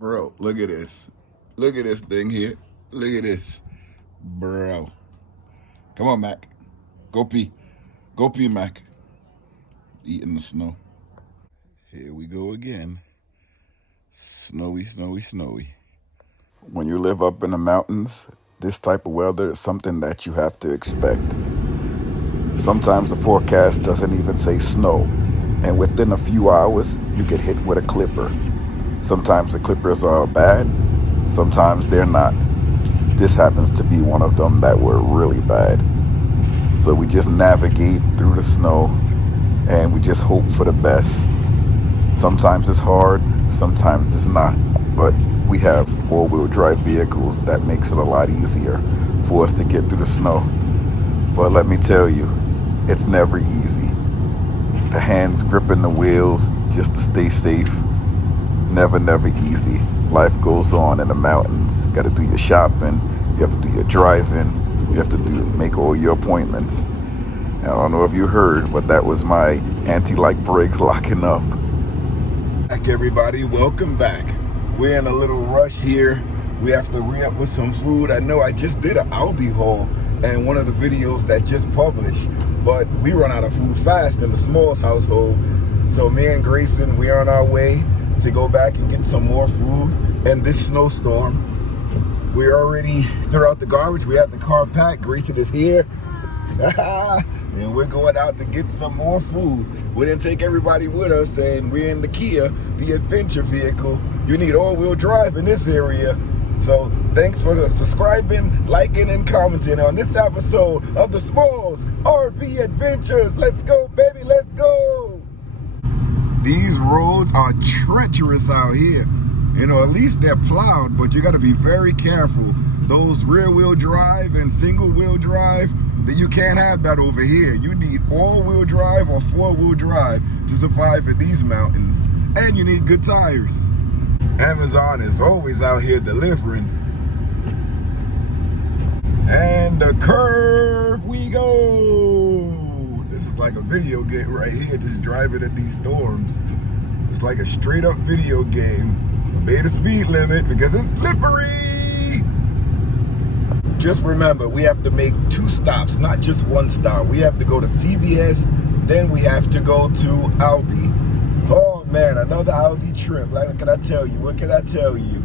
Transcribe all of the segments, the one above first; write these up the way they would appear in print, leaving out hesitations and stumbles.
Bro, look at this. Look at this thing here. Look at this. Bro. Come on, Mac. Go pee. Go pee, Mac. Eating the snow. Here we go again. Snowy, snowy, snowy. When you live up in the mountains, this type of weather is something that you have to expect. Sometimes the forecast doesn't even say snow, and within a few hours, you get hit with a clipper. Sometimes the clippers are bad, sometimes they're not. This happens to be one of them that were really bad. So we just navigate through the snow and we just hope for the best. Sometimes it's hard, sometimes it's not. But we have all-wheel drive vehicles that makes it a lot easier for us to get through the snow. But let me tell you, it's never easy. The hands gripping the wheels just to stay safe. Never easy. Life goes on in the mountains. You got to do your shopping. You have to do your driving. You have to make all your appointments. And I don't know if you heard, but that was my anti-lock brakes locking up. Back, everybody. Welcome back. We're in a little rush here. We have to re-up with some food. I know I just did an Aldi haul and one of the videos that just published, but we run out of food fast in the Smalls household. So me and Grayson, we're on our way to go back and get some more food. And this snowstorm, we already threw out the garbage. We had the car packed. Grayson is here. And we're going out to get some more food. We didn't take everybody with us, and we're in the Kia, the adventure vehicle. You need all-wheel drive in this area. So thanks for subscribing, liking, and commenting on this episode of the SmallsRV Adventures. Let's go, baby, let's go. These roads are treacherous out here. You know, at least they're plowed, but you got to be very careful. Those rear-wheel drive and single-wheel drive, that you can't have that over here. You need all-wheel drive or four-wheel drive to survive in these mountains. And you need good tires. Amazon is always out here delivering. And the curve we go. This is like a video game right here, just driving in these storms. It's like a straight up video game. Obey the speed limit because it's slippery. Just remember, we have to make 2 stops, not just 1 stop. We have to go to CVS, then we have to go to Aldi. Oh man, another Aldi trip. Like, what can I tell you? What can I tell you?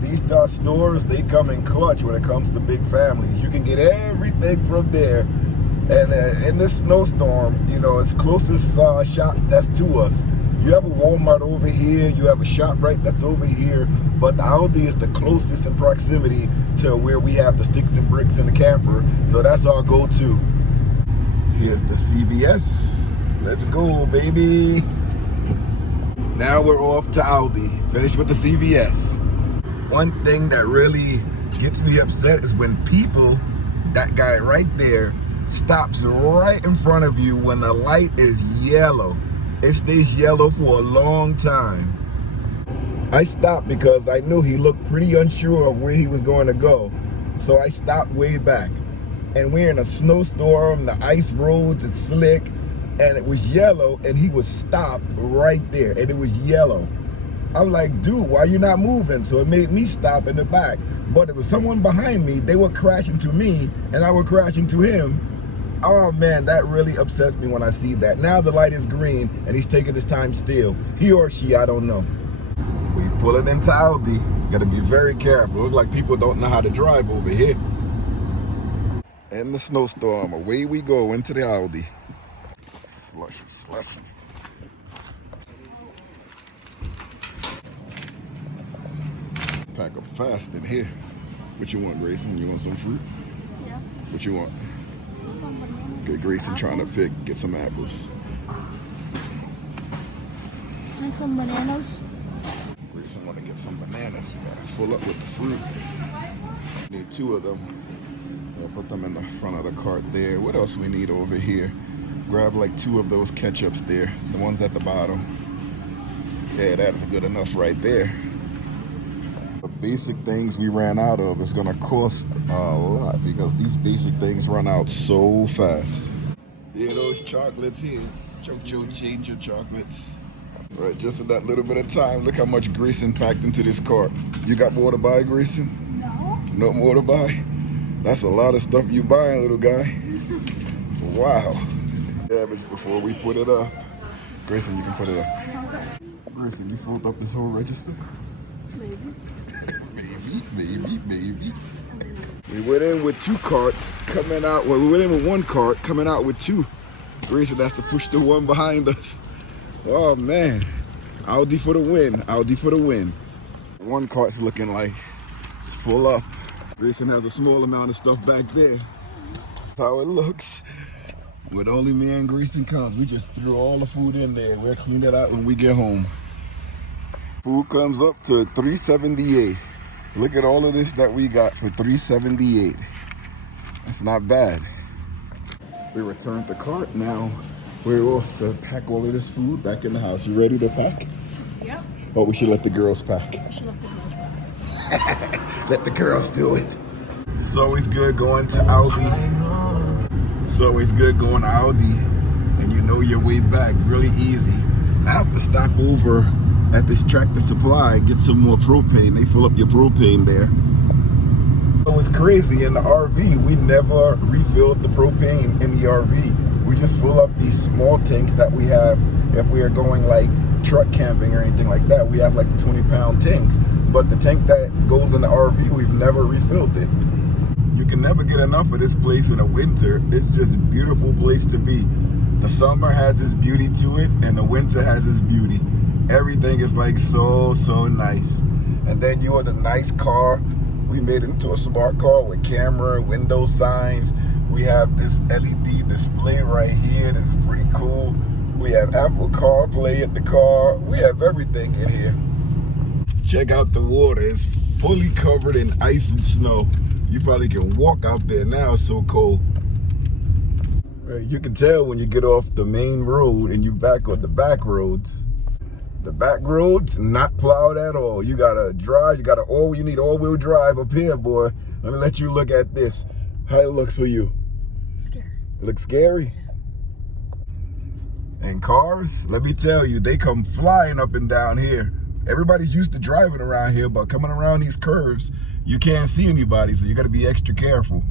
These stores, they come in clutch when it comes to big families. You can get everything from there. And in this snowstorm, you know, it's closest shop that's to us. You have a Walmart over here, you have a ShopRite that's over here, but the Aldi is the closest in proximity to where we have the sticks and bricks in the camper, so that's our go-to. Here's the CVS. Let's go, baby. Now we're off to Aldi, finished with the CVS. One thing that really gets me upset is when people, that guy right there, stops right in front of you when the light is yellow. It stays yellow for a long time. I stopped because I knew he looked pretty unsure of where he was going to go. So I stopped way back. And we're in a snowstorm, the ice roads is slick, and it was yellow, and he was stopped right there, and it was yellow. I'm like, dude, why you not moving? So it made me stop in the back. But if it was someone behind me, they were crashing to me, and I would crash into him. Oh man, that really upsets me when I see that. Now the light is green and he's taking his time still. He or she, I don't know. We pulling into Aldi. Gotta be very careful. Look like people don't know how to drive over here. In the snowstorm, away we go into the Aldi. Slushy. Pack up fast in here. What you want, Grayson? You want some fruit? Yeah. What you want? Okay, Grayson trying to get some apples. And some bananas. Grayson want to get some bananas. We gotta fill up with the fruit. Need 2 of them. We'll put them in the front of the cart there. What else we need over here? Grab like 2 of those ketchups there. The ones at the bottom. Yeah, that's good enough right there. The basic things we ran out of is gonna cost a lot because these basic things run out so fast. Yeah, those chocolates here. Chocho changer chocolates. Right, just in that little bit of time, look how much Grayson packed into this cart. You got more to buy, Grayson? No. No more to buy? That's a lot of stuff you buying, little guy. Wow. Yeah, but before we put it up, Grayson, you can put it up. Grayson, you filled up this whole register? Maybe. Maybe. We went in with 2 carts coming out. Well, we went in with 1 cart coming out with 2. Grayson has to push the one behind us. Oh man, Aldi for the win. Aldi for the win. 1 cart's looking like it's full up. Grayson has a small amount of stuff back there. That's how it looks. With only me and Grayson comes, we just threw all the food in there. We'll clean it out when we get home. Food comes up to $3.78. Look at all of this that we got for $3.78. That's not bad. We returned the cart. Now we're off to pack all of this food back in the house. You ready to pack? Yep. Or we should let the girls pack? I should let the girls pack. Let the girls do it. It's always good going to Aldi. It's always good going to Aldi, and you know your way back really easy. I have to stop over at this Tractor Supply, get some more propane. They fill up your propane there. It was crazy in the RV. We never refilled the propane in the RV. We just fill up these small tanks that we have if we are going like truck camping or anything like that. We have like 20-pound tanks. But the tank that goes in the RV, we've never refilled it. You can never get enough of this place in the winter. It's just a beautiful place to be. The summer has its beauty to it, and the winter has its beauty. Everything is like so nice. And then you are the nice car. We made it into a smart car with camera, window signs. We have this LED display right here. This is pretty cool. We have Apple CarPlay at the car. We have everything in here. Check out the water. It's fully covered in ice and snow. You probably can walk out there now, it's so cold. You can tell when you get off the main road and you back on the back roads. The back roads, not plowed at all. You gotta drive, you need all-wheel drive up here, boy. Let me let you look at this. How it looks for you? Scary. It looks scary? Yeah. And cars, let me tell you, they come flying up and down here. Everybody's used to driving around here, but coming around these curves, you can't see anybody, so you gotta be extra careful.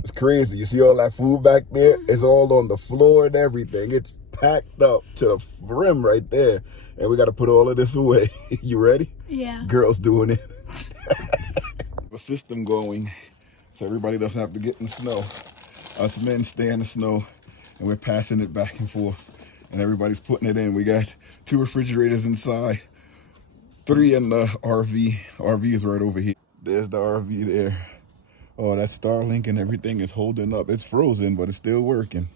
It's crazy. You see all that food back there? It's all on the floor and everything. It's packed up to the rim right there. And we got to put all of this away. You ready? Yeah. Girls doing it. A system going so everybody doesn't have to get in the snow. Us men stay in the snow and we're passing it back and forth. And everybody's putting it in. We got 2 refrigerators inside, 3 in the RV. RV is right over here. There's the RV there. Oh, that Starlink and everything is holding up. It's frozen, but it's still working.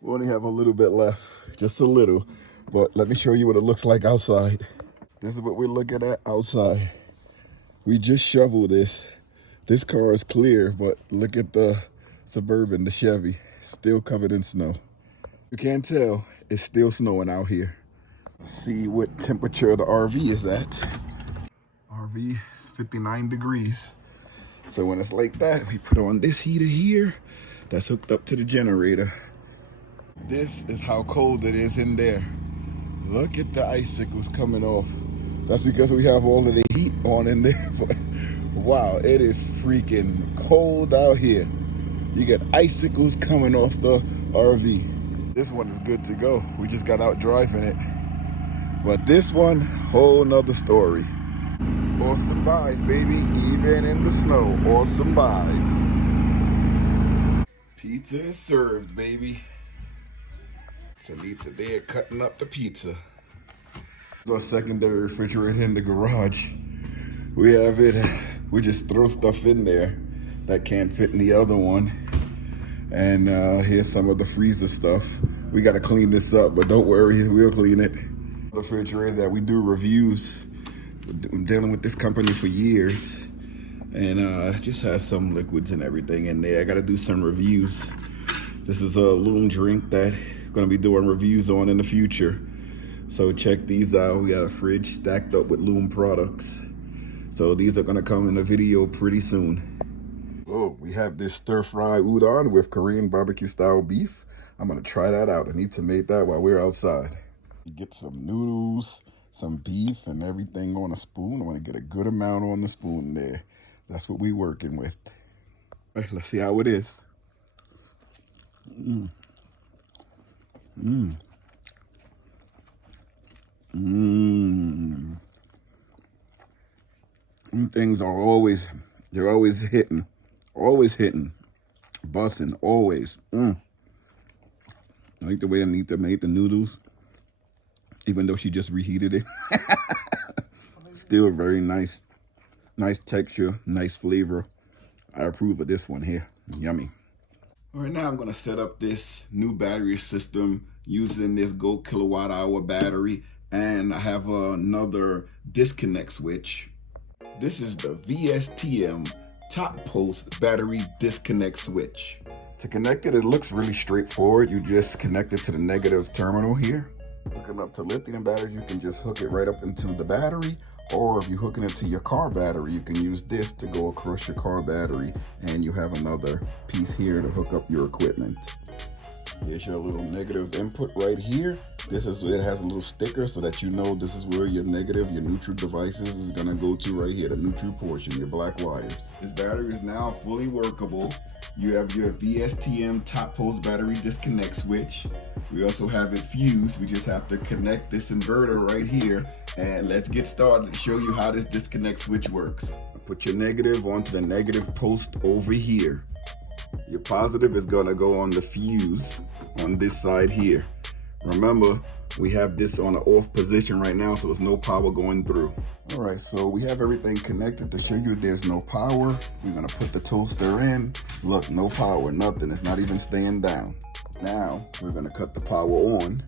We only have a little bit left, just a little. But let me show you what it looks like outside. This is what we're looking at outside. We just shoveled this. This car is clear, but look at the Suburban, the Chevy, still covered in snow. You can't tell, it's still snowing out here. Let's see what temperature the RV is at. RV is 59 degrees. So when it's like that, we put on this heater here that's hooked up to the generator. This is how cold it is in there. Look at the icicles coming off. That's because we have all of the heat on in there. Wow, it is freaking cold out here. You get icicles coming off the RV. This one is good to go. We just got out driving it. But this one, whole nother story. Awesome buys, baby, even in the snow. Awesome buys. Pizza is served, baby. Tanita there cutting up the pizza. Our secondary refrigerator in the garage. We have it, we just throw stuff in there that can't fit in the other one. And here's some of the freezer stuff. We gotta clean this up, but don't worry, we'll clean it. The refrigerator that we do reviews. I'm dealing with this company for years, and it just has some liquids and everything in there. I gotta do some reviews. This is a Loom drink that I'm gonna be doing reviews on in the future. So check these out. We got a fridge stacked up with Loom products. So these are gonna come in a video pretty soon. Oh, we have this stir-fry udon with Korean barbecue style beef. I'm gonna try that out. I need to make that while we're outside. Get some noodles, some beef, and everything on a spoon. I want to get a good amount on the spoon there. That's what we working with. All right, let's see how it is. Mmm. Mmm. Mmm. Things are always, they're always hitting. Always hitting. Busting, always. I like the way Anita made the noodles. Even though she just reheated it. Still very nice. Nice texture, nice flavor. I approve of this one here. Yummy. All right, now I'm going to set up this new battery system using this GOKWH battery. And I have another disconnect switch. This is the VSTM top post battery disconnect switch. To connect it, it looks really straightforward. You just connect it to the negative terminal here. Hooking up to lithium batteries, you can just hook it right up into the battery, or if you're hooking it to your car battery, you can use this to go across your car battery, and you have another piece here to hook up your equipment. Here's your little negative input right here. It has a little sticker so that you know this is where your negative, your neutral devices is gonna go to right here, the neutral portion, your black wires. This battery is now fully workable. You have your VSTM top post battery disconnect switch. We also have it fused. We just have to connect this inverter right here, and let's get started to show you how this disconnect switch works. Put your negative onto the negative post over here. Your positive is gonna go on the fuse on this side here. Remember, we have this on the off position right now, so there's no power going through. All right, so we have everything connected to show you there's no power. We're gonna put the toaster in. Look, no power, nothing. It's not even staying down. Now, we're gonna cut the power on.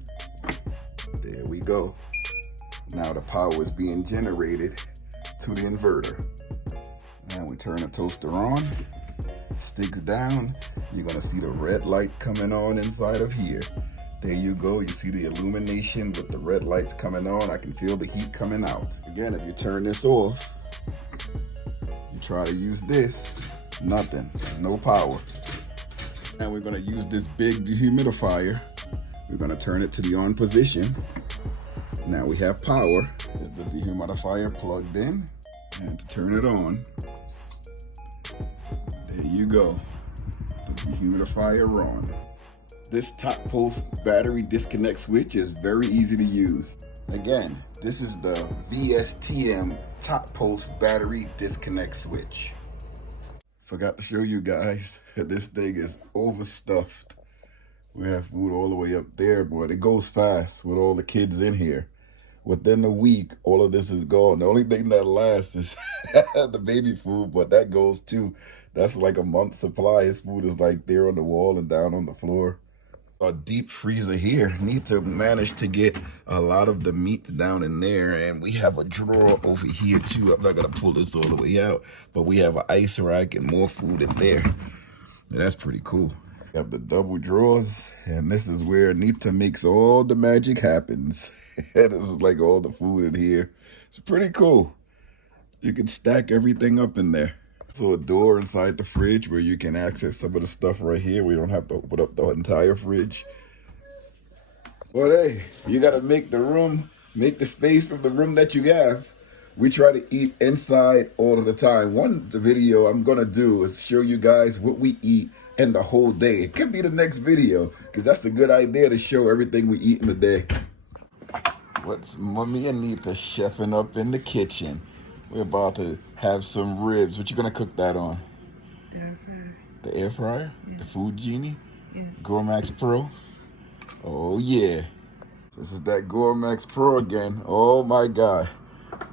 There we go. Now the power is being generated to the inverter. Now we turn the toaster on. Sticks down, you're gonna see the red light coming on inside of here. There you go, you see the illumination with the red lights coming on. I can feel the heat coming out. Again, if you turn this off, you try to use this, nothing, no power. Now we're gonna use this big dehumidifier. We're gonna turn it to the on position. Now we have power. There's the dehumidifier plugged in, and to turn it on, there you go, the dehumidifier on. This top post battery disconnect switch is very easy to use. Again, this is the VSTM top post battery disconnect switch. Forgot to show you guys, this thing is overstuffed. We have food all the way up there, boy. It goes fast with all the kids in here. Within a week, all of this is gone. The only thing that lasts is the baby food, but that goes too. That's like a month's supply. His food is like there on the wall and down on the floor. A deep freezer here. Need to manage to get a lot of the meat down in there. And we have a drawer over here too. I'm not gonna pull this all the way out, but we have an ice rack and more food in there. And that's pretty cool. We have the double drawers, and this is where Anita makes all the magic happens. This is like all the food in here. It's pretty cool. You can stack everything up in there. So a door inside the fridge where you can access some of the stuff right here. We don't have to open up the entire fridge. But hey, you gotta make the room, make the space from the room that you have. We try to eat inside all of the time. One video I'm gonna do is show you guys what we eat in the whole day. It could be the next video, because that's a good idea to show everything we eat in the day. What's Mommy Anita chefing up in the kitchen? We're about to have some ribs. What you gonna cook that on? The air fryer. The air fryer? Yeah. The Food Genie? Yeah. GOKWH Pro? Oh yeah. This is that GOKWH Pro again. Oh my God.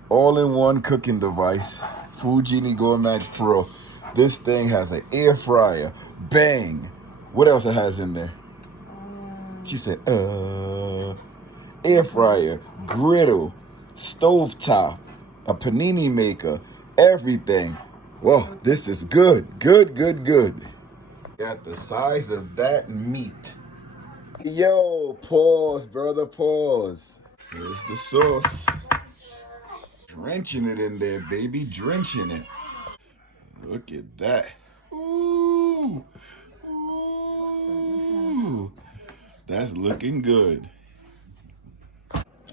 All-in-one cooking device. Food Genie GOKWH Pro. This thing has an air fryer. Bang. What else it has in there? She said, air fryer, griddle, stovetop, a panini maker, everything. Whoa, this is good. Good, good, good. Got the size of that meat. Yo, pause, brother, pause. Here's the sauce. Drenching it in there, baby, drenching it. Look at that. Ooh, ooh. That's looking good.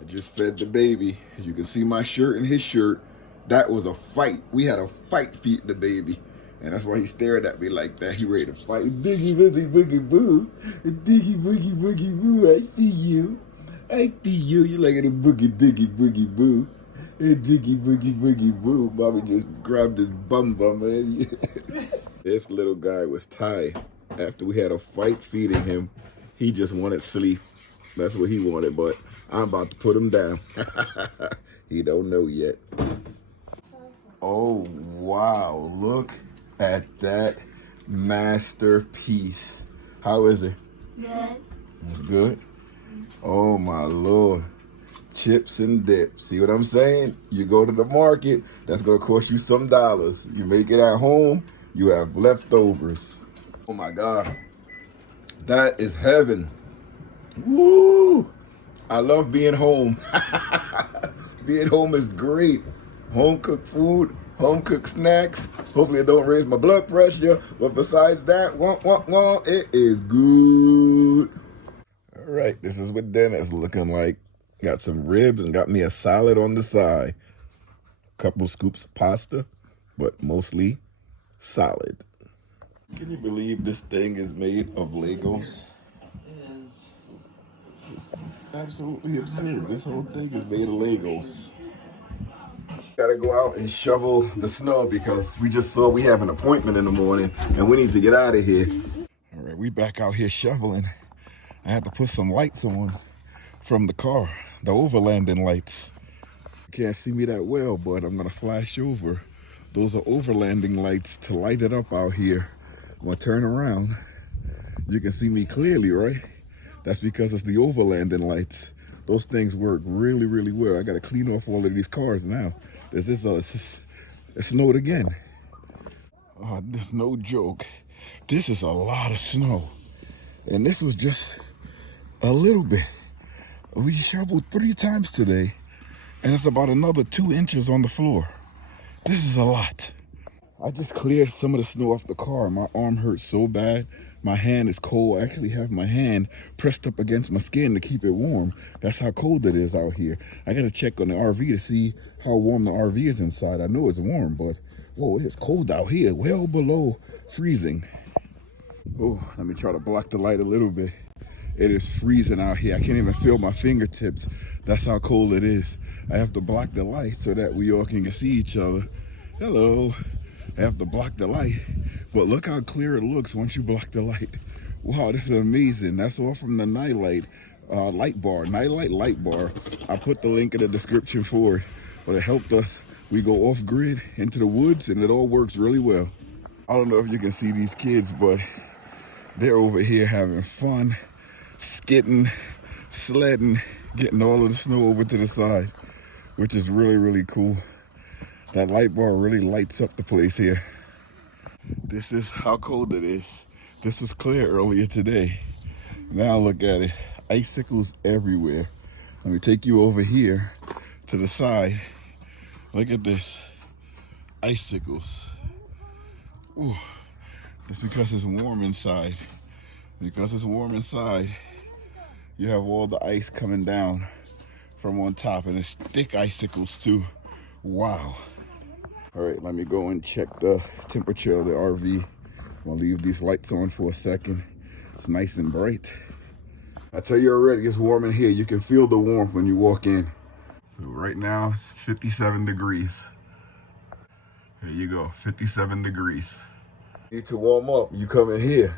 I just fed the baby. As you can see my shirt and his shirt. That was a fight. We had a fight feeding the baby. And that's why he stared at me like that. He ready to fight. Diggy boogie boogie boo. Diggy boogie boogie boo. I see you. I see you. You like a boogie diggy boogie boo. Diggy boogie boogie boo. Bobby just grabbed his bum man. This little guy was tired. After we had a fight feeding him, he just wanted sleep. That's what he wanted, but I'm about to put him down. He don't know yet. Oh, wow. Look at that masterpiece. How is it? Good. It's good? Oh, my Lord. Chips and dip. See what I'm saying? You go to the market, that's going to cost you some dollars. You make it at home, you have leftovers. Oh, my God. That is heaven. Woo! I love being home. Being home is great. Home cooked food, home cooked snacks. Hopefully it don't raise my blood pressure. But besides that, it is good. All right, this is what dinner's looking like. Got some ribs and got me a salad on the side. Couple scoops of pasta, but mostly salad. Can you believe this thing is made of Legos? This is absolutely absurd. This whole thing is made of Legos. Gotta go out and shovel the snow because we just saw we have an appointment in the morning and we need to get out of here. All right, we back out here shoveling. I had to put some lights on from the car, the overlanding lights. You can't see me that well, but I'm gonna flash over. Those are overlanding lights to light it up out here. I'm gonna turn around. You can see me clearly, right? That's because it's the overlanding lights. Those things work really, really well. I gotta clean off all of these cars now. It snowed again. Oh, there's no joke. This is a lot of snow. And this was just a little bit. We shoveled 3 times today, and it's about another 2 inches on the floor. This is a lot. I just cleared some of the snow off the car. My arm hurts so bad. My hand is cold. I actually have my hand pressed up against my skin to keep it warm. That's how cold it is out here. I gotta check on the RV to see how warm the RV is inside. I know it's warm, but whoa, it is cold out here, well below freezing. Oh, let me try to block the light a little bit. It is freezing out here. I can't even feel my fingertips. That's how cold it is. I have to block the light so that we all can see each other. Hello. I have to block the light, but look how clear it looks once you block the light. Wow, this is amazing. That's all from the Nightlight light bar, Nightlight light bar. I put the link in the description for it, but it helped us. We go off grid into the woods and it all works really well. I don't know if you can see these kids, but they're over here having fun, skidding, sledding, getting all of the snow over to the side, which is really, really cool. That light bar really lights up the place here. This is how cold it is. This was clear earlier today. Now look at it. Icicles everywhere. Let me take you over here to the side. Look at this. Icicles. Ooh. That's because it's warm inside. Because it's warm inside, you have all the ice coming down from on top, and it's thick icicles too. Wow. All right, let me go and check the temperature of the RV. I'll leave these lights on for a second. It's nice and bright. I tell you already, it's warm in here. You can feel the warmth when you walk in. So right now, it's 57 degrees. There you go, 57 degrees. Need to warm up, you come in here.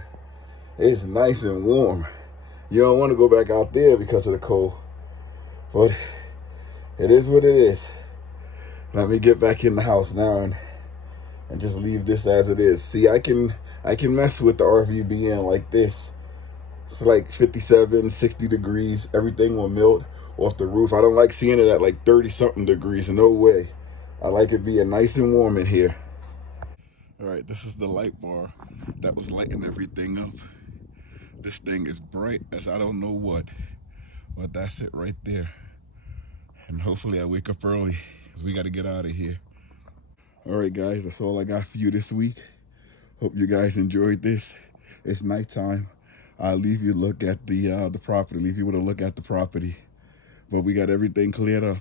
It's nice and warm. You don't want to go back out there because of the cold. But it is what it is. Let me get back in the house now and just leave this as it is. See, I can mess with the RV being like this. It's like 57, 60 degrees. Everything will melt off the roof. I don't like seeing it at like 30 something degrees. No way. I like it being nice and warm in here. All right, this is the light bar that was lighting everything up. This thing is bright as I don't know what, but that's it right there. And hopefully I wake up early because we got to get out of here. All right, guys, that's all I got for you this week. Hope you guys enjoyed this. It's nighttime. I'll leave you look at the property. Leave you with a look at the property. but we got everything cleared up.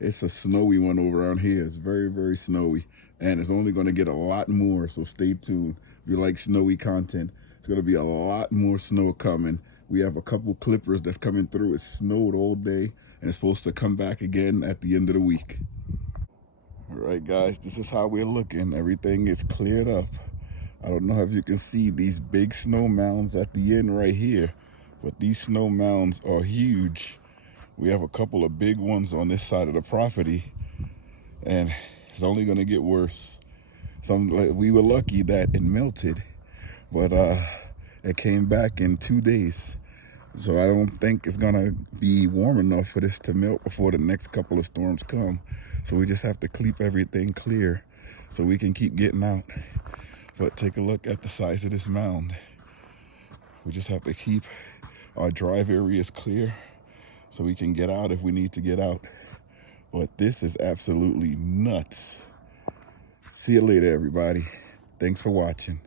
It's a snowy one over around here. It's very, very snowy, and it's only going to get a lot more, so stay tuned. If you like snowy content, it's going to be a lot more snow coming. We have a couple clippers that's coming through. It snowed all day, and it's supposed to come back again at the end of the week. All right, guys, this is how we're looking. Everything is cleared up. I don't know if you can see these big snow mounds at the end right here, but these snow mounds are huge. We have a couple of big ones on this side of the property, and it's only going to get worse. We were lucky that it melted, but it came back in 2 days. So I don't think it's gonna be warm enough for this to melt before the next couple of storms come. So we just have to keep everything clear so we can keep getting out. But take a look at the size of this mound. We just have to keep our drive areas clear so we can get out if we need to get out. But this is absolutely nuts. See you later, everybody. Thanks for watching.